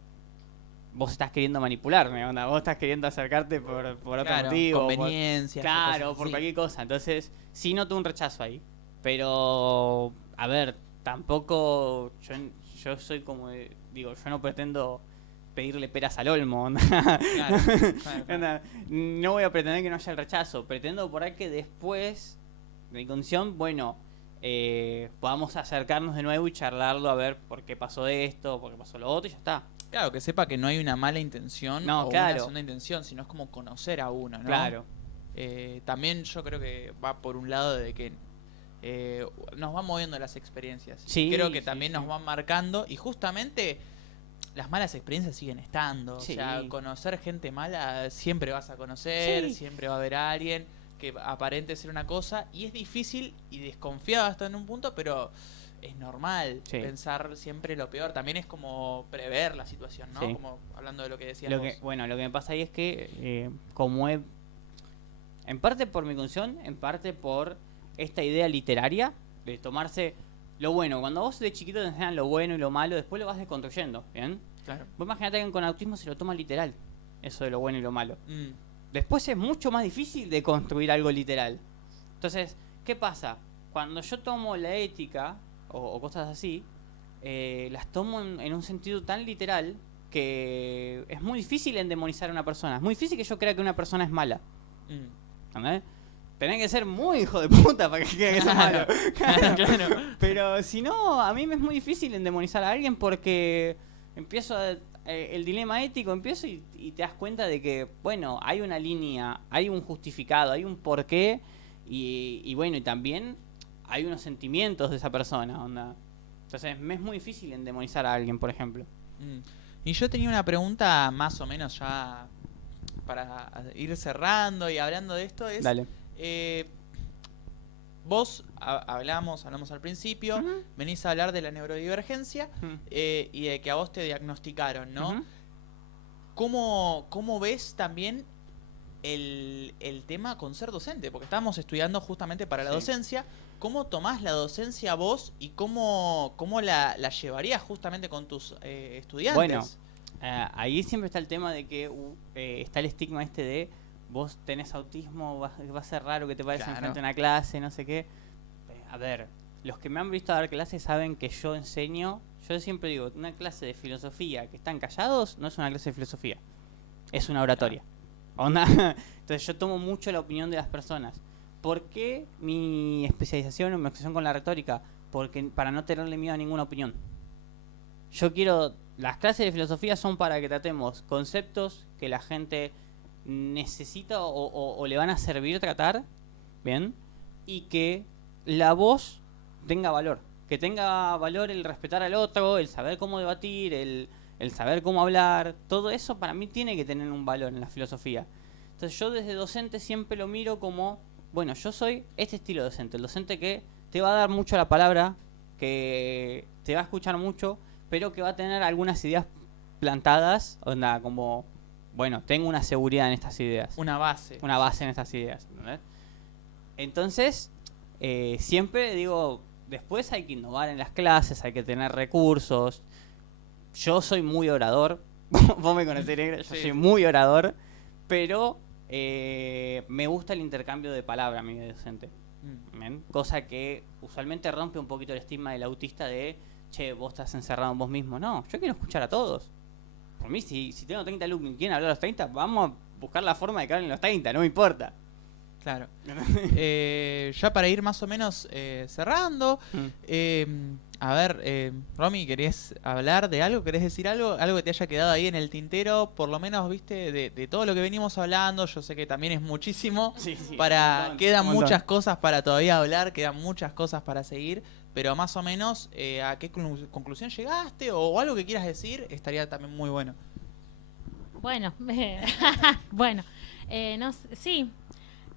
vos estás queriendo manipularme, onda, vos estás queriendo acercarte por otro Claro, motivo. conveniencias. Claro, cosas por así. cualquier cosa. Entonces, sí noto un rechazo ahí. Pero, a ver, tampoco yo soy como, digo, yo no pretendo pedirle peras al olmo. Onda. Claro, claro. Onda, no voy a pretender que no haya el rechazo. Pretendo por ahí que después de mi condición, bueno, podamos acercarnos de nuevo y charlarlo a ver por qué pasó esto, por qué pasó lo otro, y ya está. Claro, que sepa que no hay una mala intención No, o claro. una segunda intención, sino es como conocer a uno, ¿no? Claro. También yo creo que va por un lado de que nos van moviendo las experiencias. Sí, Creo que sí, también sí. nos van marcando y justamente las malas experiencias siguen estando. Sí. O sea, conocer gente mala siempre vas a conocer, Sí. siempre va a haber alguien que aparente ser una cosa y es difícil y desconfiado hasta en un punto, pero es normal Sí. pensar siempre lo peor. También es como prever la situación, ¿no? Sí. Como hablando de lo que decías Lo vos. que, bueno, lo que me pasa ahí es que, como en parte por mi condición, en parte por esta idea literaria de tomarse lo bueno. Cuando vos de chiquito te enseñan lo bueno y lo malo, después lo vas desconstruyendo, ¿bien? Claro. Vos imaginate que alguien con autismo se lo toma literal, eso de lo bueno y lo malo. Mm, Después es mucho más difícil de construir algo literal. Entonces, ¿qué pasa? Cuando yo tomo la ética o cosas así, las tomo en un sentido tan literal que es muy difícil endemonizar a una persona. Es muy difícil que yo crea que una persona es mala. mm. ¿Entendés? Tenés que ser muy hijo de puta para que crea que sos malo. Claro. Pero si no, a mí me es muy difícil endemonizar a alguien porque empiezo el dilema ético, empiezo y te das cuenta de que, bueno, hay una línea, hay un justificado, hay un porqué y bueno, y también hay unos sentimientos de esa persona, onda. Entonces me es muy difícil endemonizar a alguien, por ejemplo. Mm. Y yo tenía una pregunta más o menos ya para ir cerrando y hablando de esto. Es, Dale. vos hablamos al principio, Ujú. venís a hablar de la neurodivergencia Ujú. y de que a vos te diagnosticaron, ¿no? Ujú. ¿Cómo ves también el tema con ser docente? Porque estábamos estudiando justamente para la Sí. docencia. ¿Cómo tomás la docencia vos y cómo la llevarías justamente con tus estudiantes? Bueno, ahí siempre está el tema de que está el estigma este de vos tenés autismo, va a ser raro que te pares Claro. enfrente de una clase, no sé qué. A ver, los que me han visto dar clases saben que yo enseño, yo siempre digo, una clase de filosofía que están callados no es una clase de filosofía, es una oratoria. Onda. Entonces yo tomo mucho la opinión de las personas. ¿Por qué mi especialización o mi obsesión con la retórica? Porque para no tenerle miedo a ninguna opinión. Las clases de filosofía son para que tratemos conceptos que la gente necesita o le van a servir tratar, ¿bien? Y que la voz tenga valor. Que tenga valor el respetar al otro, el saber cómo debatir, el saber cómo hablar. Todo eso para mí tiene que tener un valor en la filosofía. Entonces yo desde docente siempre lo miro como, bueno, yo soy este estilo de docente. El docente que te va a dar mucho la palabra, que te va a escuchar mucho, pero que va a tener algunas ideas plantadas, onda como, bueno, tengo una seguridad en estas ideas. Una base. Una base en estas ideas, ¿entendés? Entonces, siempre digo, después hay que innovar en las clases, hay que tener recursos. Yo soy muy orador, vos me conocés, Negra, yo soy muy orador, pero me gusta el intercambio de palabra a mi docente. ¿Ven? Cosa que usualmente rompe un poquito el estigma del autista de, che, vos estás encerrado en vos mismo. No, yo quiero escuchar a todos. Por mí, si tengo 30 alumnos y quieren hablar a los 30, vamos a buscar la forma de que hablen los 30, no me importa. Claro. Ya para ir más o menos cerrando, a ver, Romy, ¿querés hablar de algo? ¿Querés decir algo? Algo que te haya quedado ahí en el tintero, por lo menos, viste, de todo lo que venimos hablando. Yo sé que también es muchísimo. Sí, Quedan muchas cosas para todavía hablar, quedan muchas cosas para seguir, pero más o menos, ¿a qué conclusión llegaste? O algo que quieras decir, estaría también muy bueno. Bueno, bueno, no, sí,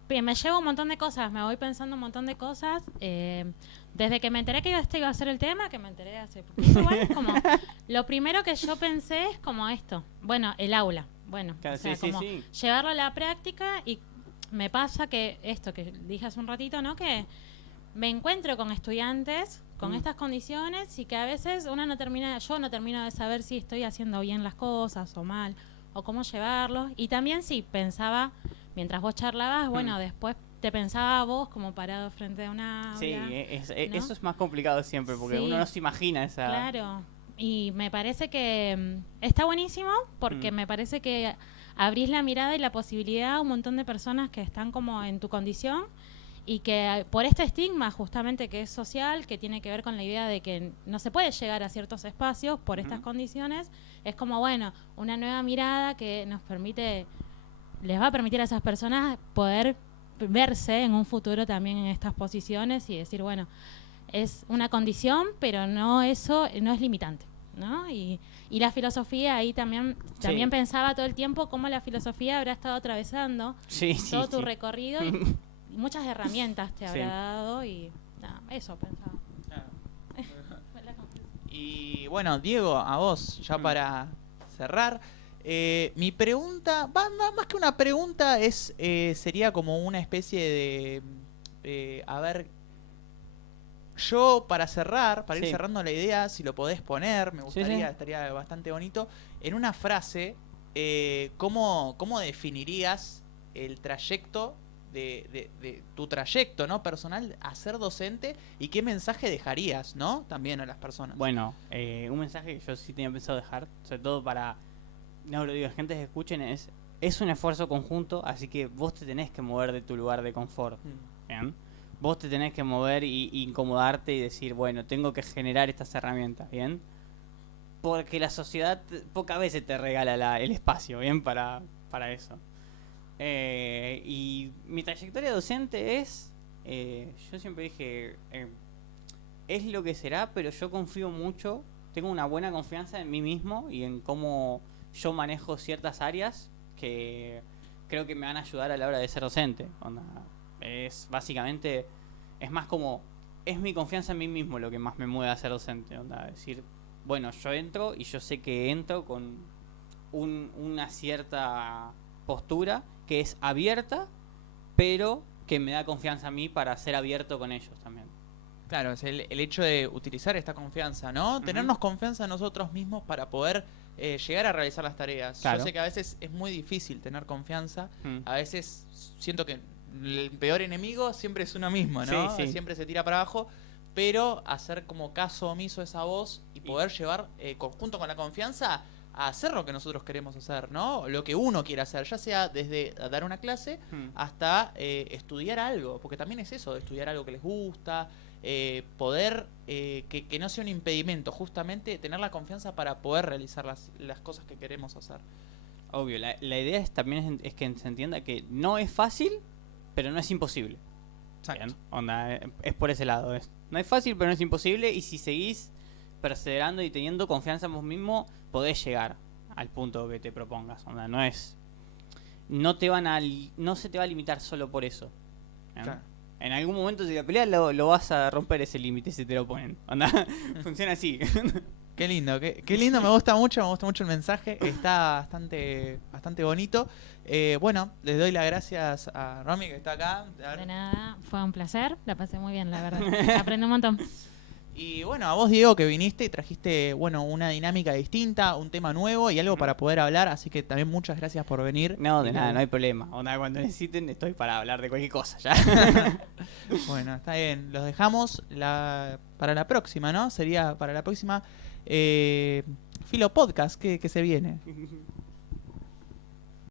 me llevo un montón de cosas, me voy pensando un montón de cosas. Desde que me enteré que este iba a ser el tema, que me enteré hace poquito, igual, como lo primero que yo pensé es como esto, bueno, el aula, bueno, claro, o sea, como llevarlo a la práctica. Y me pasa que esto que dije hace un ratito, ¿no? Que me encuentro con estudiantes con estas condiciones y que a veces yo no termino de saber si estoy haciendo bien las cosas o mal, o cómo llevarlos. Y también pensaba, mientras vos charlabas, bueno, después te pensaba vos como parado frente a una aula. Sí, ¿no? Eso es más complicado siempre, porque uno no se imagina esa... Claro, y me parece que está buenísimo, porque me parece que abrís la mirada y la posibilidad a un montón de personas que están como en tu condición, y que por este estigma justamente que es social, que tiene que ver con la idea de que no se puede llegar a ciertos espacios por estas condiciones, es como, bueno, una nueva mirada que les va a permitir a esas personas poder verse en un futuro también en estas posiciones y decir, bueno, es una condición, pero eso no es limitante, ¿no? Y la filosofía ahí también pensaba todo el tiempo cómo la filosofía habrá estado atravesando todo tu recorrido y muchas herramientas te habrá dado y eso pensaba. Y bueno, Diego, a vos, ya para cerrar, mi pregunta, más que una pregunta, sería como una especie de a ver, yo para ir cerrando la idea, si lo podés poner, me gustaría, estaría bastante bonito, en una frase, ¿cómo definirías el trayecto de tu trayecto, ¿no?, personal a ser docente, y qué mensaje dejarías, ¿no?, también a las personas? Bueno, un mensaje que yo sí tenía pensado dejar, sobre todo para gente que escuchen, es un esfuerzo conjunto, así que vos te tenés que mover de tu lugar de confort, ¿bien? Vos te tenés que mover y incomodarte y decir, bueno, tengo que generar estas herramientas, ¿bien? Porque la sociedad pocas veces te regala el espacio, ¿bien? Para eso. Y mi trayectoria docente yo siempre dije, es lo que será, pero yo confío mucho, tengo una buena confianza en mí mismo y en cómo yo manejo ciertas áreas que creo que me van a ayudar a la hora de ser docente. Básicamente, es más como, es mi confianza en mí mismo lo que más me mueve a ser docente. Decir, bueno, yo entro y yo sé que entro con una cierta postura que es abierta, pero que me da confianza a mí para ser abierto con ellos también. Claro, es el hecho de utilizar esta confianza, ¿no? Tenernos confianza en nosotros mismos para poder llegar a realizar las tareas. Claro. Yo sé que a veces es muy difícil tener confianza. A veces siento que el peor enemigo siempre es uno mismo, ¿no? Siempre se tira para abajo. Pero hacer como caso omiso a esa voz y poder llevar, junto con la confianza, a hacer lo que nosotros queremos hacer, ¿no? Lo que uno quiere hacer, ya sea desde dar una clase hasta estudiar algo, porque también es eso, de estudiar algo que les gusta, poder que no sea un impedimento, justamente tener la confianza para poder realizar las cosas que queremos hacer. Obvio, la idea también es que se entienda que no es fácil, pero no es imposible. Exacto. Bien, onda, es por ese lado. No es fácil, pero no es imposible. Y si seguís perseverando y teniendo confianza en vos mismo, podés llegar al punto que te propongas. Onda, no se te va a limitar solo por eso. ¿Bien? Claro. En algún momento de la pelea lo vas a romper ese límite si te lo ponen. Onda, funciona así. Qué lindo, qué lindo, me gusta mucho el mensaje, está bastante bonito. Bueno, les doy las gracias a Romy que está acá. De nada, fue un placer, la pasé muy bien, la verdad. Aprendí un montón. Y bueno, a vos, Diego, que viniste y trajiste, bueno, una dinámica distinta, un tema nuevo y algo para poder hablar, así que también muchas gracias por venir. No, de nada, no hay problema. Onda, cuando necesiten estoy para hablar de cualquier cosa ya. Bueno, está bien, los dejamos para la próxima, ¿no? Sería para la próxima Filo Podcast que se viene.